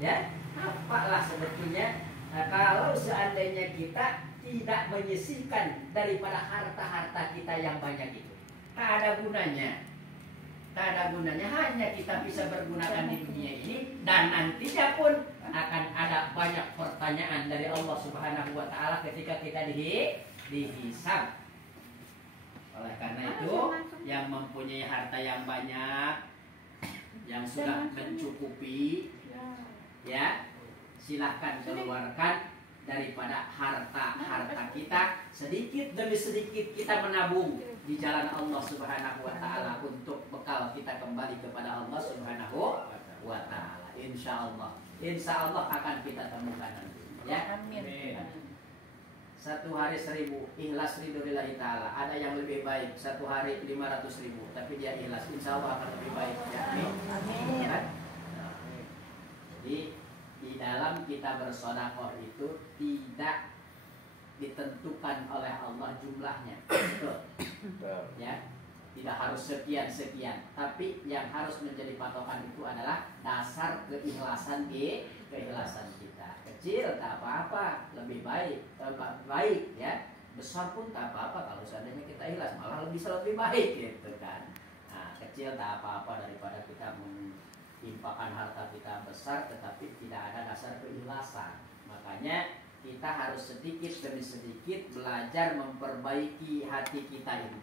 Ya, apalah sebetulnya kalau seandainya kita tidak menyisihkan daripada harta-harta kita yang banyak itu, tak ada gunanya. Tak ada gunanya, hanya kita bisa bergunakan di dunia ini, dan nantinya pun akan ada banyak pertanyaan dari Allah Subhanahu wa Ta'ala ketika kita dihisab. Oleh karena itu, yang mempunyai harta yang banyak, yang sudah mencukupi, ya, silahkan keluarkan daripada harta kita, sedikit demi sedikit kita menabung di jalan Allah Subhanahu wa Ta'ala untuk bekal kita kembali kepada Allah Subhanahu wa Ta'ala. Insya Allah akan kita temukan nanti, ya. Amin. 1 hari 1000, ikhlas ridhoillahi ta'ala. Ada yang lebih baik 1 hari 500.000, tapi dia ikhlas, insya Allah akan lebih baik, ya. Amin. Nah, jadi di dalam kita bersedekah itu tidak ditentukan oleh Allah jumlahnya, betul? Ya, tidak harus sekian, tapi yang harus menjadi patokan itu adalah dasar keikhlasan kita. Kecil tak apa-apa, lebih baik, ya. Besar pun tak apa-apa kalau seandainya kita ikhlas, malah bisa lebih baik, gitu kan. Nah, kecil tak apa-apa daripada kita mengimpakan harta kita besar tetapi tidak ada dasar keikhlasan. Makanya kita harus sedikit demi sedikit belajar memperbaiki hati kita ini,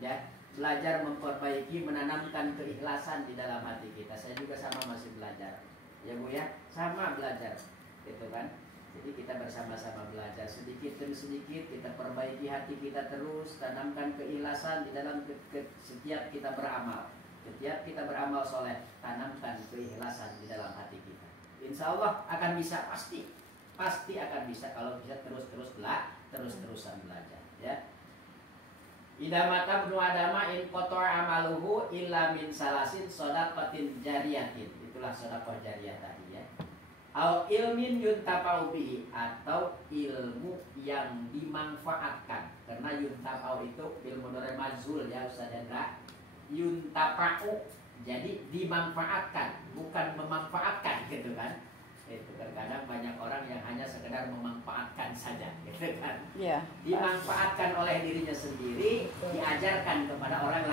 ya. Belajar memperbaiki, menanamkan keikhlasan di dalam hati kita. Saya juga sama masih belajar, ya Bu ya, sama belajar, gitu kan. Jadi kita bersama-sama belajar sedikit demi sedikit, kita perbaiki hati kita terus, tanamkan keikhlasan di dalam setiap kita beramal. Setiap kita beramal soleh, tanamkan keikhlasan di dalam hati kita. Insya Allah akan bisa, pasti akan bisa kalau bisa terus-terusan belajar, ya. Idza mata ibnu adama in qata'a amaluhu illa min salasin shadaqatin jariyatin. Itulah sedekah jariyah tadi, ya. Au ilmin yuntafa'u bihi, atau ilmu yang dimanfaatkan. Karena yuntafa'u itu ilmu dari mazul, ya Ustaz Hendra. Yuntafa'u jadi dimanfaatkan, bukan memanfaatkan, gitu kan. Itu kadang banyak orang yang hanya sekedar memanfaatkan saja, gitu kan. Ya. Dimanfaatkan oleh dirinya sendiri, diajarkan kepada orang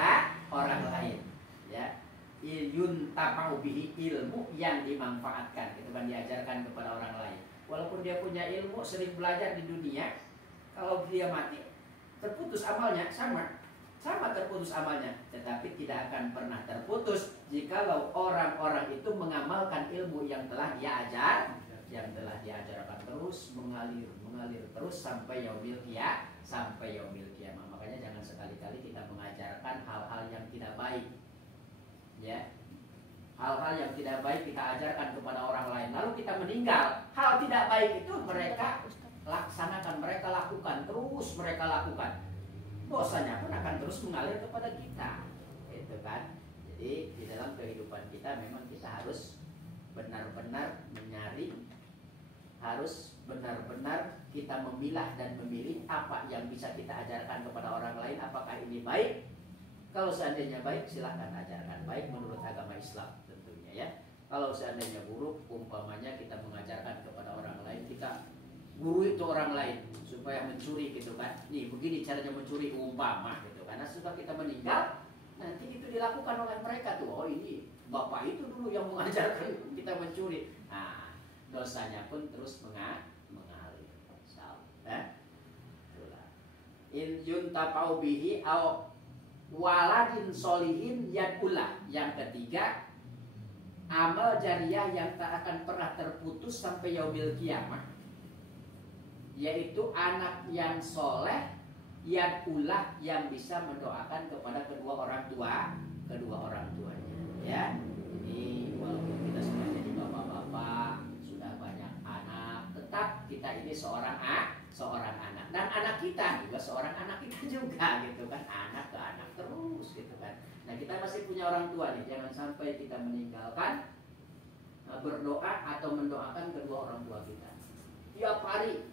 lain, ya. Yuntafa'u bihi, ilmu yang dimanfaatkan, itu kan, diajarkan kepada orang lain. Walaupun dia punya ilmu, sering belajar di dunia, kalau dia mati terputus amalnya, sama terputus amalnya, tetapi tidak akan pernah terputus jikalau orang-orang itu mengamalkan ilmu yang telah diajarkan terus mengalir terus sampai yaumil qiyamah. Makanya jangan sekali-kali kita mengajarkan hal-hal yang tidak baik, ya. Hal-hal yang tidak baik kita ajarkan kepada orang lain, lalu kita meninggal, hal tidak baik itu mereka laksanakan, mereka lakukan, dosanya pun akan terus mengalir kepada kita, itu kan. Jadi di dalam kehidupan kita memang kita harus benar-benar menyaring, harus benar-benar kita memilah dan memilih apa yang bisa kita ajarkan kepada orang lain. Apakah ini baik? Kalau seandainya baik, silahkan ajarkan, baik menurut agama Islam tentunya, ya. Kalau seandainya buruk, umpamanya kita mengajarkan kepada orang lain, kita guru itu orang lain supaya mencuri, gitu kan. Nih begini caranya mencuri, umpama, gitu. Karena sudah kita meninggal, nanti itu dilakukan oleh mereka tuh. Oh, ini bapak itu dulu yang mengajarkan kita mencuri. Nah, dosanya pun terus mengalir. Itulah. In yuntafa'u bihi au waladin solihin yadullah. Yang ketiga, amal jariyah yang tak akan pernah terputus sampai yaumil qiyamah, yaitu anak yang soleh yadullah, yang bisa mendoakan kepada kedua orang tuanya, ya. Ini walaupun kita sudah jadi bapak-bapak, sudah banyak anak, tetap kita ini seorang anak, dan anak kita juga seorang anak kita juga, gitu kan. Anak ke anak terus, gitu kan. Nah, kita masih punya orang tua nih, jangan sampai kita meninggalkan berdoa atau mendoakan kedua orang tua kita tiap hari.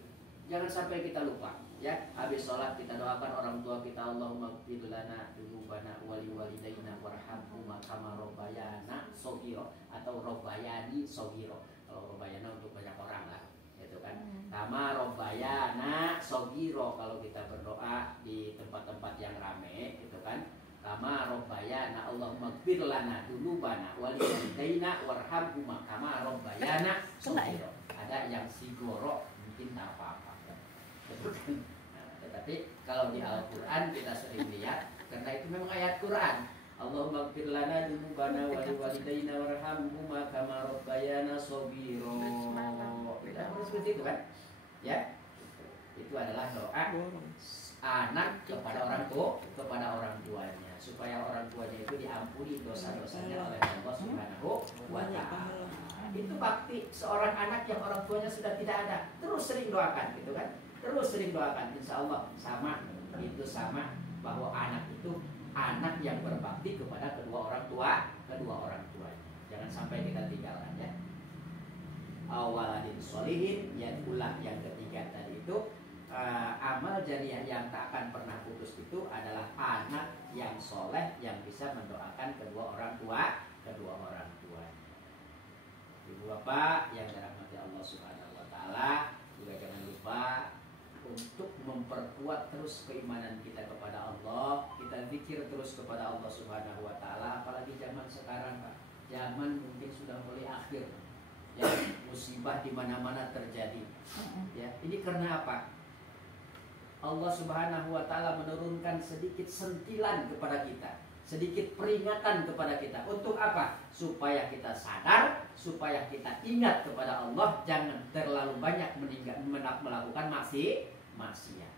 Jangan sampai kita lupa, ya. Habis sholat kita doakan orang tua kita, Allahumma ighfir lana dzunubana wa liwalidayna warhamhuma kama rabbayana shaghira, atau rabbayani shaghira. Kalau Kama robbayana sogiro, kalau kita berdoa di tempat-tempat yang rame gitu kan. Kama robbayana Allahumma gfir lana dzunubana wa liwalidayna warhamhuma kama robbayana sogiro. Ada yang sigoro mungkin tak apa-apa. Nah, tetapi kalau di Al-Quran kita sering lihat, karena itu memang ayat Quran. Allahumma gfir lana dzunubana wa liwalidayna warhamhuma kama robbayana sogiro. Kita harus seperti itu kan? Ya, itu adalah doa anak kepada orang tuanya, supaya orang tuanya itu diampuni dosa-dosanya oleh Allah Subhanahu wa Ta'ala. Itu bakti seorang anak yang orang tuanya sudah tidak ada, terus sering doakan gitu kan, terus sering doakan, insya Allah sama bahwa anak itu anak yang berbakti kepada kedua orang tuanya. Jangan sampai kita tinggalkan ya. Awaladin solihin, yang ulah yang ketiga tadi itu amal jariah yang tak akan pernah putus itu adalah anak yang soleh yang bisa mendoakan kedua orang tua. Ibu bapak yang dirahmati Allah Subhanahu wa Ta'ala, juga jangan lupa untuk memperkuat terus keimanan kita kepada Allah. Kita zikir terus kepada Allah Subhanahu wa Ta'ala, apalagi zaman sekarang Pak. Zaman mungkin sudah mulai akhir. Ya, musibah di mana-mana terjadi. Ya, ini karena apa? Allah Subhanahu wa Ta'ala menurunkan sedikit sentilan kepada kita, sedikit peringatan kepada kita. Untuk apa? Supaya kita sadar, supaya kita ingat kepada Allah, jangan terlalu banyak melakukan maksiat.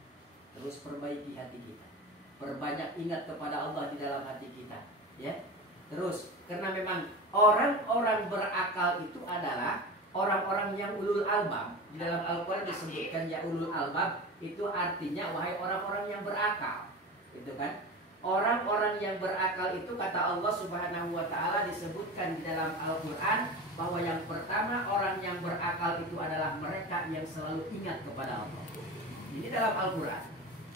Terus perbaiki hati kita, perbanyak ingat kepada Allah di dalam hati kita. Ya, terus karena memang orang-orang berakal itu adalah orang-orang yang ulul albab. Di dalam Al-Quran disebutkan ya ulul albab, itu artinya wahai orang-orang yang berakal. Itu kan? Orang-orang yang berakal itu kata Allah Subhanahu wa Ta'ala disebutkan di dalam Al-Quran bahwa yang pertama orang yang berakal itu adalah mereka yang selalu ingat kepada Allah. Ini dalam Al-Quran.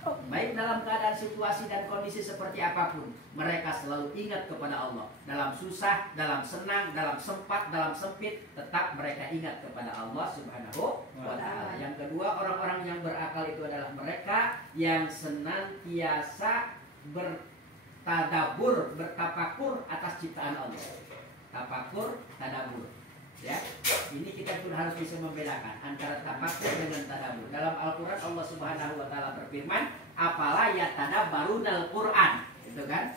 Baik dalam keadaan situasi dan kondisi seperti apapun, mereka selalu ingat kepada Allah. Dalam susah, dalam senang, dalam sempat, dalam sempit, tetap mereka ingat kepada Allah Subhanahu wa Ta'ala. Yang kedua, orang-orang yang berakal itu adalah mereka yang senantiasa bertafakur atas ciptaan Allah. Tafakur, tadabbur. Ya, ini kita pun harus bisa membedakan antara tafakur dengan tadabbur. Dalam Al-Quran Allah Subhanahu wa Ta'ala berfirman, "Afala yatadabbarunal Qur'an." Itu kan?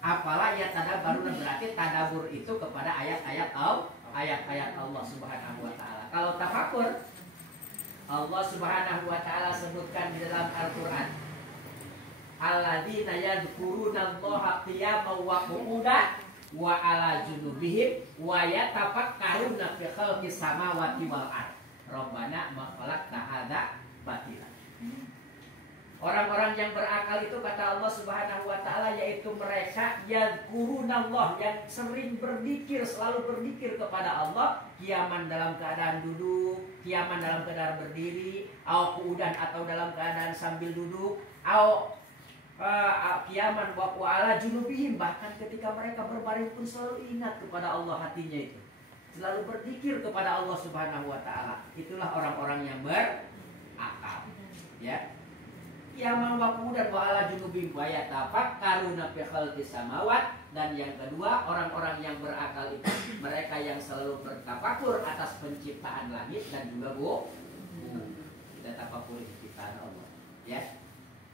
Afala yatadabbaruna, berarti tadabbur itu kepada ayat-ayat Allah Subhanahu wa Ta'ala. Kalau tafakur, Allah Subhanahu wa Ta'ala sebutkan di dalam Al-Quran, "Alladzina yadhkurunallaha qiyaman wa qu'udan wa ala junubihim wa yatafakkaruna fi khalqis samawati wal ardh rabbana ma khalaqta hadza batila." Orang-orang yang berakal itu kata Allah Subhanahu wa Ta'ala yaitu mereka yadhkurunallah, yang sering berzikir, selalu berzikir kepada Allah, qiyaman dalam keadaan duduk, qiyaman dalam keadaan berdiri, au qu'udan atau dalam keadaan sambil duduk, au qiyaman wa ala junubihim, bahkan ketika mereka berbaring pun selalu ingat kepada Allah hatinya itu. Selalu berzikir kepada Allah Subhanahu wa Ta'ala. Itulah orang-orang yang berakal. Ya. Qiyaman wa qu'udan wa ala junubihim wa yatafakkaruna fi khalqis samawat, dan yang kedua orang-orang yang berakal itu mereka yang selalu bertafakur atas penciptaan langit dan juga bumi. Kita tafakur penciptaan Allah. Ya.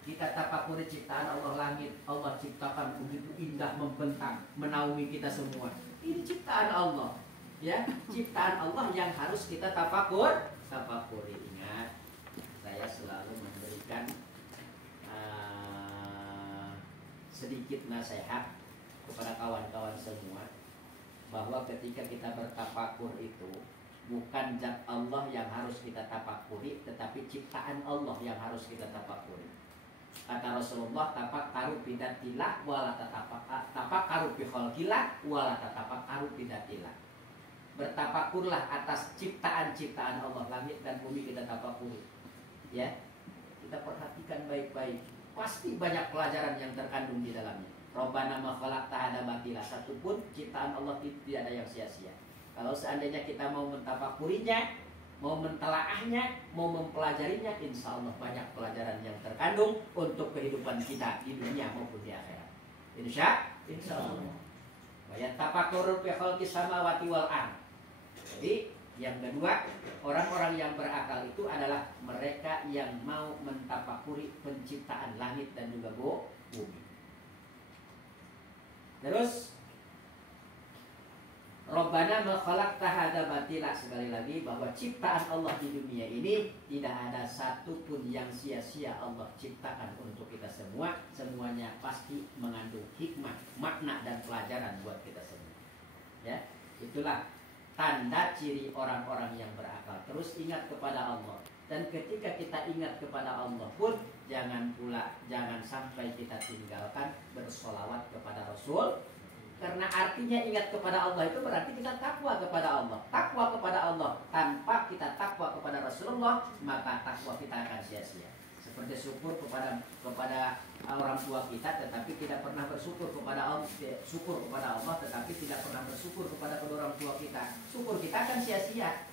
Kita tafakuri ciptaan Allah, langit Allah ciptakan begitu indah, membentang, menaungi kita semua. Ini ciptaan Allah, ya, ciptaan Allah yang harus kita tafakuri. Ingat, saya selalu memberikan sedikit nasihat kepada kawan-kawan semua, bahwa ketika kita bertafakur itu bukan zat Allah yang harus kita tafakuri, tetapi ciptaan Allah yang harus kita tafakuri. Kata Rasulullah, tafakkaru bidatillah wala tafakkaru bi khalqillah wala tafakkaru bidatillah. Bertafakurlah atas ciptaan-ciptaan Allah, langit dan bumi kita tafakuri. Ya. Kita perhatikan baik-baik. Pasti banyak pelajaran yang terkandung di dalamnya. Rabbana ma khalaqta hadza batila. Satupun ciptaan Allah tidak ada yang sia-sia. Kalau seandainya kita mau mentafakurinya, mau mentelaahnya, mau mempelajarinya, insya Allah banyak pelajaran yang terkandung untuk kehidupan kita di dunia maupun di akhirat. Insya Allah. Bayat tafakur fi khalqis samawati wal ardh. Jadi yang kedua, orang-orang yang berakal itu adalah mereka yang mau mentafakuri penciptaan langit dan juga bumi. Terus Rabbana ma khalaqta hadza batila, sekali lagi bahwa ciptaan Allah di dunia ini tidak ada satupun yang sia-sia Allah ciptakan untuk kita semua. Semuanya pasti mengandung hikmah, makna dan pelajaran buat kita semua. Ya, itulah tanda ciri orang-orang yang berakal. Terus ingat kepada Allah. Dan ketika kita ingat kepada Allah pun jangan sampai kita tinggalkan bersolawat kepada Rasul. Karena artinya ingat kepada Allah itu berarti kita takwa kepada Allah. Takwa kepada Allah tanpa kita takwa kepada Rasulullah, maka takwa kita akan sia-sia. Seperti syukur kepada orang tua kita, tetapi tidak pernah bersyukur kepada Allah, tetapi tidak pernah bersyukur kepada kedua orang tua kita. Syukur kita akan sia-sia.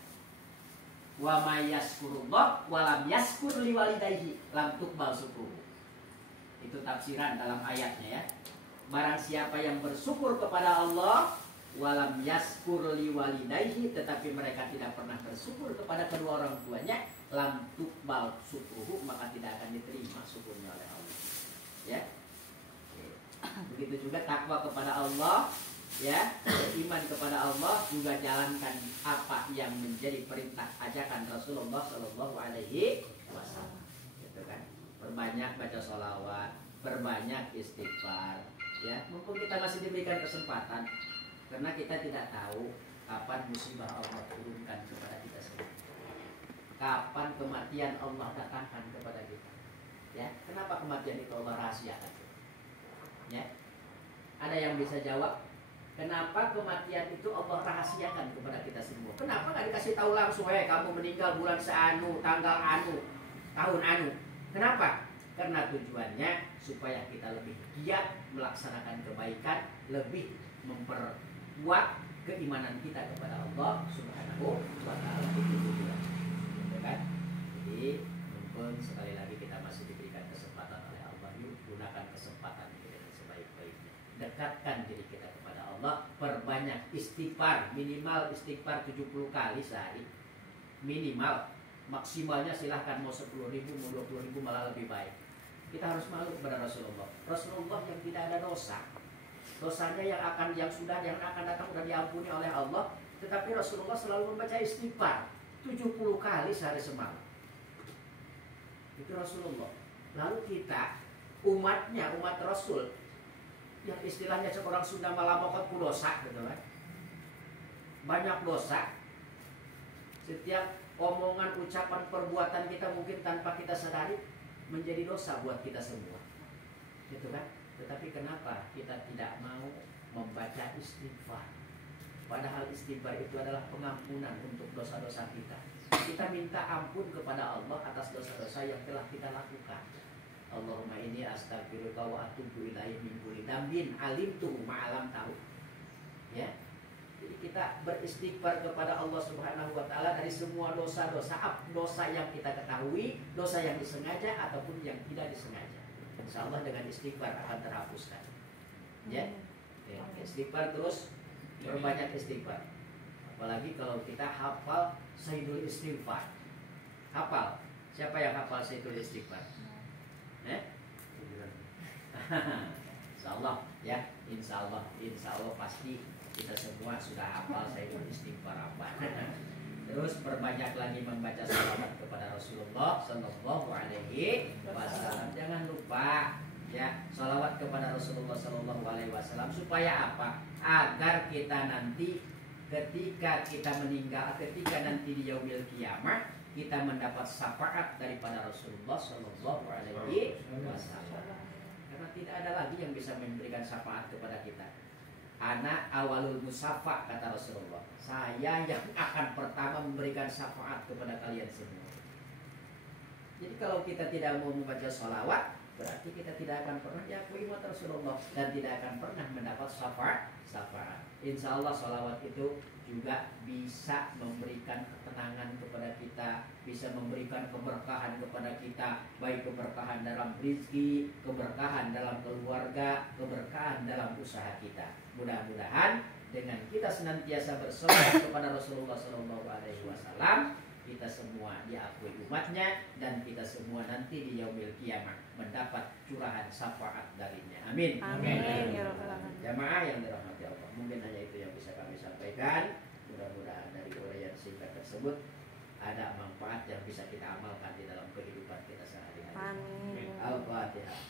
Wa may yaskurullah wa lam yaskur liwalidayhi lam tuqbal syukruhu. Itu tafsiran dalam ayatnya ya. Barang siapa yang bersyukur kepada Allah walam yaskur liwalidayhi, tetapi mereka tidak pernah bersyukur kepada kedua orang tuanya, lam tuqbal syukruhu, maka tidak akan diterima syukurnya oleh Allah. Ya. Begitu juga takwa kepada Allah, ya, beriman kepada Allah, juga jalankan apa yang menjadi perintah ajakan Rasulullah Shallallahu Alaihi Wasallam. Gitu kan? Perbanyak baca sholawat, perbanyak istighfar. Ya, mumpung kita masih diberikan kesempatan, karena kita tidak tahu kapan musibah Allah turunkan kepada kita semua, kapan kematian Allah datangkan kepada kita. Ya, kenapa kematian itu Allah rahasiakan? Ya, ada yang bisa jawab? Kenapa kematian itu Allah rahasiakan kepada kita semua? Kenapa nggak dikasih tahu langsung, kamu meninggal bulan seanu, tanggal anu, tahun anu? Kenapa? Karena tujuannya supaya kita lebih giat melaksanakan kebaikan, lebih memperkuat keimanan kita kepada Allah Subhanahu wa Ta'ala. Gitu kan? Jadi, mumpung sekali lagi kita masih diberikan kesempatan oleh Allah, yuk gunakan kesempatan kita dengan sebaik-baiknya. Dekatkan diri kita kepada Allah, perbanyak istighfar, minimal istighfar 70 kali sehari. Minimal, maksimalnya silahkan mau 10.000, mau 20.000 malah lebih baik. Kita harus malu kepada Rasulullah. Rasulullah yang tidak ada dosa. Dosanya yang akan datang sudah diampuni oleh Allah, tetapi Rasulullah selalu membaca istighfar 70 kali sehari semalam. Itu Rasulullah. Lalu kita, umatnya, umat Rasul, yang istilahnya seorang Sunda malamokat ku dosa, gitu kan? Banyak dosa. Setiap omongan, ucapan, perbuatan kita mungkin tanpa kita sadari menjadi dosa buat kita semua, gitu kan? Tetapi kenapa kita tidak mau membaca istighfar? Padahal istighfar itu adalah pengampunan untuk dosa-dosa kita. Kita minta ampun kepada Allah atas dosa-dosa yang telah kita lakukan. Allahumma inni astaghfiruka wa atubu ilaihi min kulli dzambin alimtuhu ma'alam tahu. Ya. Jadi kita beristighfar kepada Allah Subhanahu wa Ta'ala dari semua dosa-dosa, dosa yang kita ketahui, dosa yang disengaja ataupun yang tidak disengaja. Insya Allah dengan istighfar akan terhapuskan. Ya, istighfar terus, perbanyak istighfar. Apalagi kalau kita hafal Sayyidul Istighfar. Hafal. Siapa yang hafal Sayyidul Istighfar? Insya Allah, ya, insya Allah pasti kita semua sudah hafal Sayyidul Istighfar apa. Terus perbanyak lagi membaca salawat kepada Rasulullah Sallallahu Alaihi Wasallam. Jangan lupa ya, salawat kepada Rasulullah Sallallahu Alaihi Wasallam supaya apa? Agar kita nanti ketika kita meninggal, ketika nanti di yaumil kiamah kita mendapat syafaat daripada Rasulullah Sallallahu Alaihi Wasallam. Karena tidak ada lagi yang bisa memberikan syafaat kepada kita. Ana awalul musaffa, kata Rasulullah. Saya yang akan pertama memberikan syafaat kepada kalian semua. Jadi kalau kita tidak mau membaca sholawat, berarti kita tidak akan pernah diakui umat Rasulullah dan tidak akan pernah mendapat syafaat. Insya Allah salawat itu juga bisa memberikan ketenangan kepada kita, bisa memberikan keberkahan kepada kita, baik keberkahan dalam rezeki, keberkahan dalam keluarga, keberkahan dalam usaha kita. Mudah-mudahan dengan kita senantiasa bersolawat kepada Rasulullah SAW, kita semua diakui umatnya dan kita semua nanti di yaumil kiamah mendapat curahan syafaat darinya. Amin. Amin. Ya Rabbal Alamin. Jamaah yang dirahmati Allah, mungkin hanya itu yang bisa kami sampaikan. Mudah-mudahan dari uraian singkat tersebut ada manfaat yang bisa kita amalkan di dalam kehidupan kita sehari-hari. Amin. Al-Fatihah.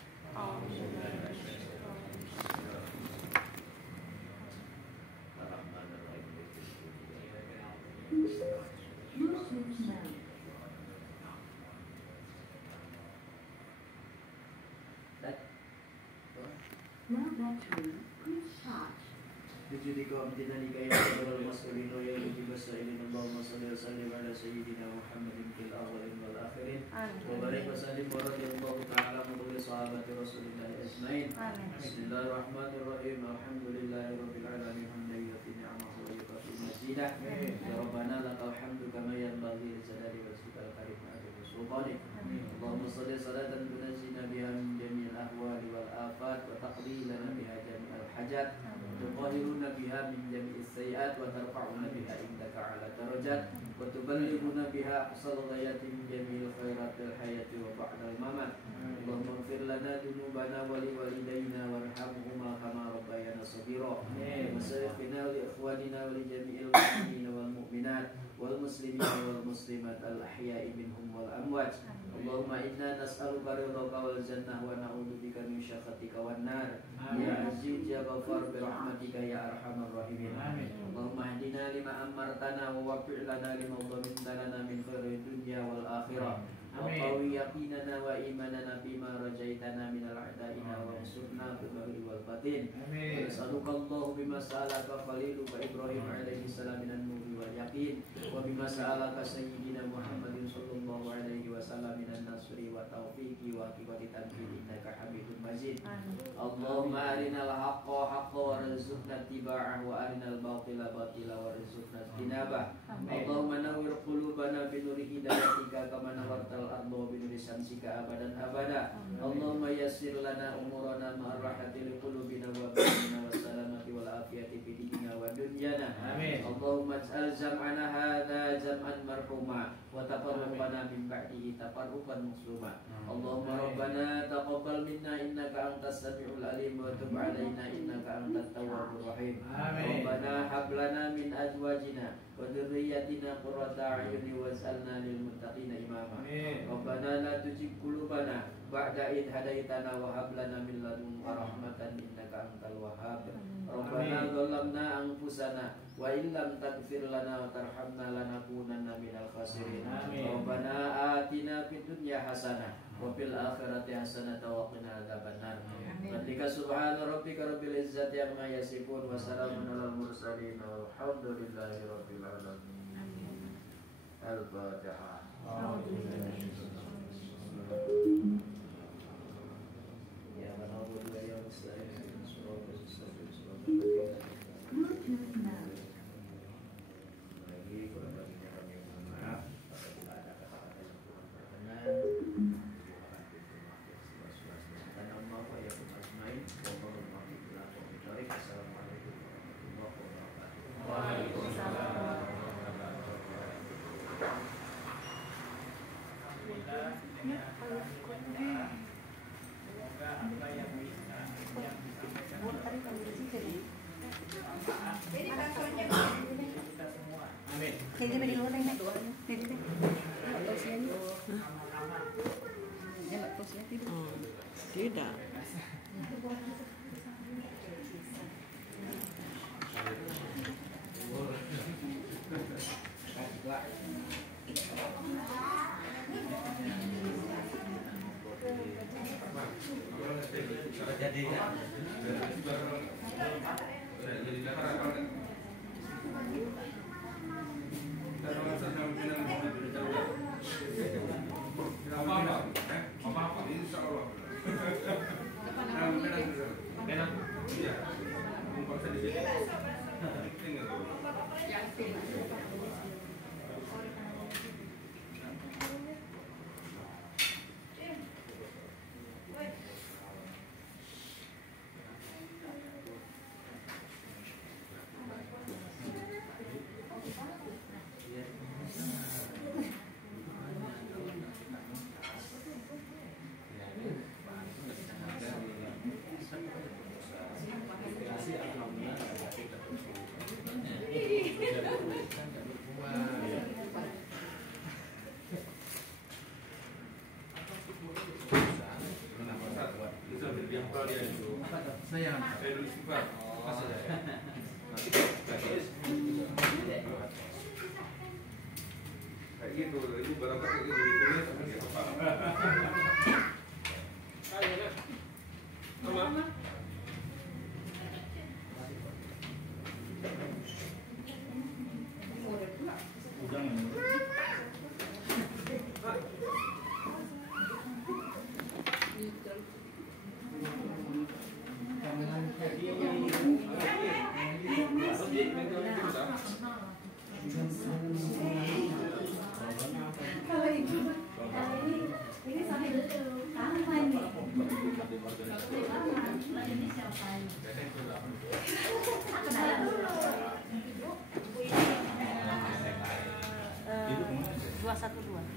بجودك وامتنانك يا خير المسؤولين ويا مجيب السائلين اللهم صل وسلم على سيدنا محمد في الاولين والاخرين وبارك وسلم ورضي الله تعالى عن كل صحابه رسول الله اجمعين. بسم الله الرحمن الرحيم. الحمد لله رب العالمين حمدا يوفي نعمه ويكافئ مزيدا. يا ربنا لك الحمد كما ينبغي لجلال وجهك الكريم وعظيم سلطانك. اللهم صل صلاه تنجينا بها من جميع الاهوال والافات وتقضي لنا بها جميع الحاجات وتطهرنا بها من جميع السيئات وترفعنا بها عندك على درجات وتبلغنا بها أقصى الغايات من جميع الخيرات في الحياة وبعد الممات. اللهم اغفر لنا ذنوبنا ولوالدينا وارحمهما كما ربيانا صغيرا. وسلفنا لإخواننا ولجميع المؤمنين والمؤمنات والمسلمين والمسلمات الأحياء منهم والأموات. اللهم إنا نسألك رضاك والجنة ونعوذ بك من سخطك والنار. يا عزيز يا غفار برحمتك يا أرحم الراحمين. اللهم اهدنا لما أمرتنا ووفق لنا لما ضمنت لنا من خير الدنيا والآخرة. وقوي يقيننا وإيماننا فيما رجيتنا من الأعدائنا وانصرنا في البر والباطن. ونسألك الله بما سألك خليلك إبراهيم عليه السلام من النور واليقين وبما سألك سيدنا محمد صلى الله عليه وسلم من النصر والتوفيق وعاقبة التنفيذ إنك حميد مجيد. اللهم أرنا الحق حقا وارزقنا اتباعه وأرنا الباطل باطلا وارزقنا اجتنابه. اللهم نور قلوبنا بنور هدايتك كما نورت الأرض بنور شمسك أبدا أبدا. اللهم يسر لنا أمورنا مع الراحة لقلوبنا وبدننا والسلامة والعافية في ديننا ودنيانا. اللهم اجعل جمعنا هذا جمعا مرحوما وتفرقنا من بعده تفرقا مسلما. اللهم ربنا تقبل منا إنك أنت السميع العليم وتب علينا إنك أنت التواب الرحيم. ربنا هب لنا من أزواجنا وذريتنا قرة أعين واجعلنا للمتقين إماما. ربنا لا تزغ قلوبنا بعد إذ هديتنا وهب لنا من لدنك رحمة إنك أنت الوهاب. ربنا ظلمنا أنفسنا وإن لم تغفر لنا وترحمنا لنكونن من الخاسرين. ربنا آتنا في الدنيا حسنة وفي الآخرة حسنة وقنا عذاب النار. ربك سبحان ربك رب العزة عما يصفون وسلام على المرسلين والحمد لله رب العالمين. الفاتحة. يا من أعبد ويا مستعين صراط المستقيم صراط الذين Jadi bagi luar nek. Jadi deh. Tidak. Jadi apa-apa, insya Allah. Kayak gitu, itu barangkali kayak gitu ditulis apa?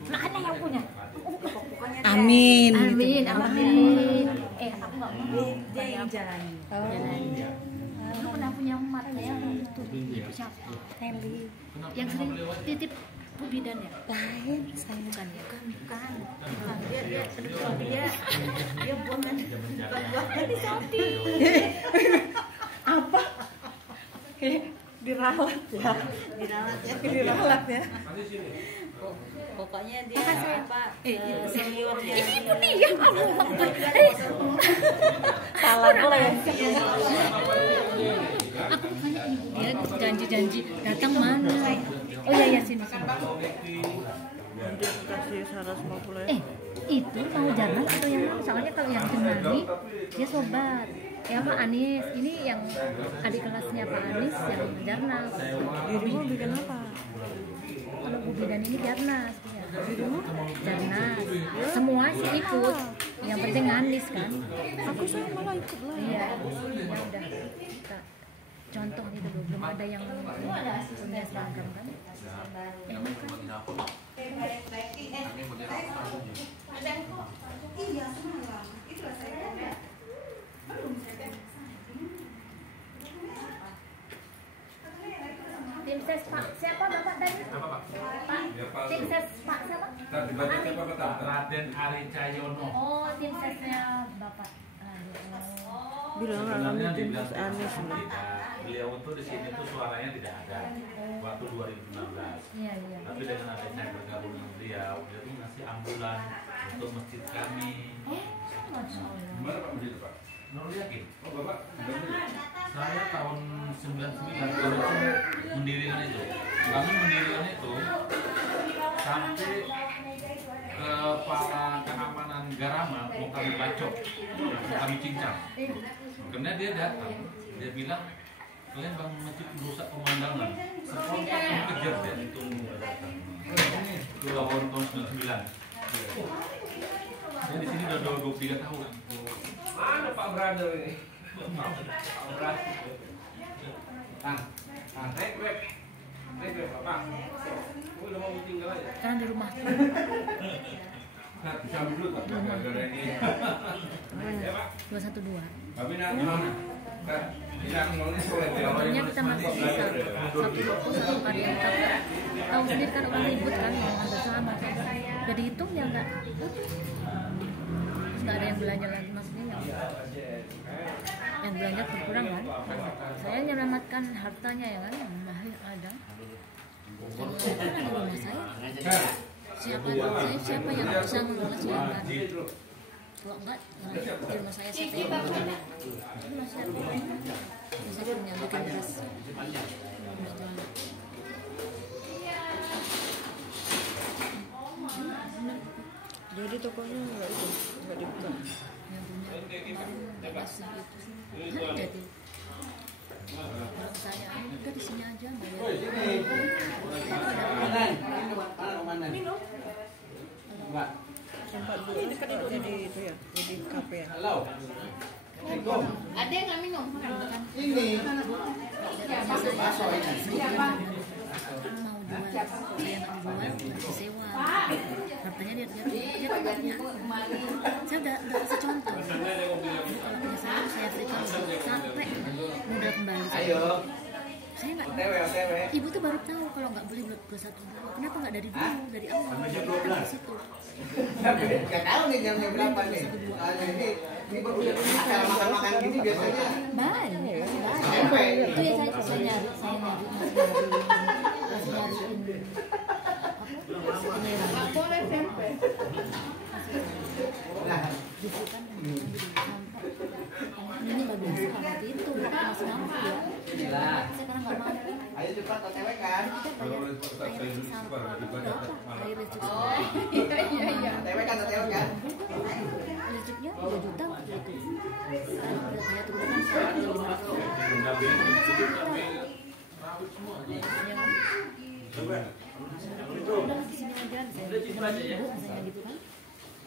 Mana yang punya? Amin. Amin, gitu. amin. Aku nggak mau. Dia yang jalani. Lu pernah punya emak ya? Itu siapa? Heli. Yang sering titip Bu Bidan ya? Lain, saya Bukan ya? bukan. Dia buang kan? Jadi Soti. Apa? Diralat ya. Diralat ya. Pokoknya dia apa? Seniornya. Itu dia kamu. Salah boleh. Aku tanya dia janji-janji datang mana? Oh iya sini. Kasih 150 ya. Itu mau jalan atau yang mana? Soalnya kalau yang Jemani dia sobat. Ya Pak Anis, ini yang adik kelasnya Pak Anis yang Jarnas. Dirimu bikin apa? Kalau Bu Bidan ini Jarnas dia. Jarnas. Semua sih ikut. Yang penting Anis kan. Aku saya malah ikut lah. Iya. Ya udah kita contoh gitu dulu. Belum ada yang punya seragam kan. Tim ses Pak siapa Bapak tadi? Pak. Tim ses Pak siapa? Raden Ari Cahyono. Oh, tim sesnya Bapak. Bilang Sebenarnya bikin dibilang Mas Anies nih. tidak. Beliau tuh di sini tuh suaranya tidak ada waktu 2016. Iya. Tapi dengan adanya bergabung dengan beliau, dia tuh ngasih ambulan untuk masjid kami. Masya Allah. Gimana Pak begitu Pak? Nurul Yakin. Oh Bapak, Saya tahun 99 kami mendirikan itu. Kami mendirikan itu sampai kepala keamanan Garaman mau kami bacok, mau kami cincang. Karena dia datang, dia bilang kalian bangun masjid merusak pemandangan. Sepontak kami kejar dia itu datang. Itu tahun 99. Saya di sini udah 23 tahun. mana Pak Brother ini? Pak Brother. Naik web Bapak. Udah mau tinggal aja. Kan di rumah. Nah, bisa ambil dulu Pak, gara-gara ini. Ya Pak. 212. Kami nanti mana? Tidak nulis oleh Pokoknya kita masih bisa satu waktu satu kali yang tahu sendiri kan orang ribut kan yang hampir sama. Udah dihitung ya nggak ada yang belanja lagi maksudnya yang belanja berkurang kan. Saya menyelamatkan hartanya ya kan yang masih ada. Kalau saya kan ada rumah saya. Siapa yang bisa menghasilkan? Kalau enggak, di rumah saya siapa yang mau ini masih ada. Saya punya bikin beras. Jadi tokonya nggak dibuka. Yang punya beras itu sih. Jadi kalau saya udah di sini aja bayar. Tempat dulu ini kan jadi itu ya, jadi kafe ya. Ada yang nggak minum? Ini. Mau jual, saya nggak jual, masih sewa. Hartanya dia punya. Saya udah kasih contoh. Jadi kalau punya saya berikan sampai modal kembali. Saya nggak OTW, OTW. Ibu tuh baru tahu kalau nggak boleh 21 dulu. Kenapa nggak dari dulu, dari awal? Sampai jam Dari 12. situ. Nggak tahu nih jamnya berapa nih. Ini baru acara makan-makan gini biasanya. Banyak, masih banyak. SMP. Itu ya saya nyari, masih nyariin. Nggak boleh tempe. Nah, Gitu kan, ini nggak biasa seperti itu, masih mampu ya. Inilah. Sekarang nggak mampu. ayo cepat OTW kan. Kita bayar air sama berapa? Air listrik. OTW kan, OTW kan. Listriknya 2 juta gitu. Sekarang udah saya turunkan sekarang udah 500. Udah di sini aja, misalnya gitu kan.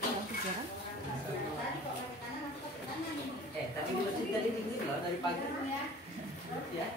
Bagus ya kan? Tapi di masjid tadi dingin loh dari pagi. Ya.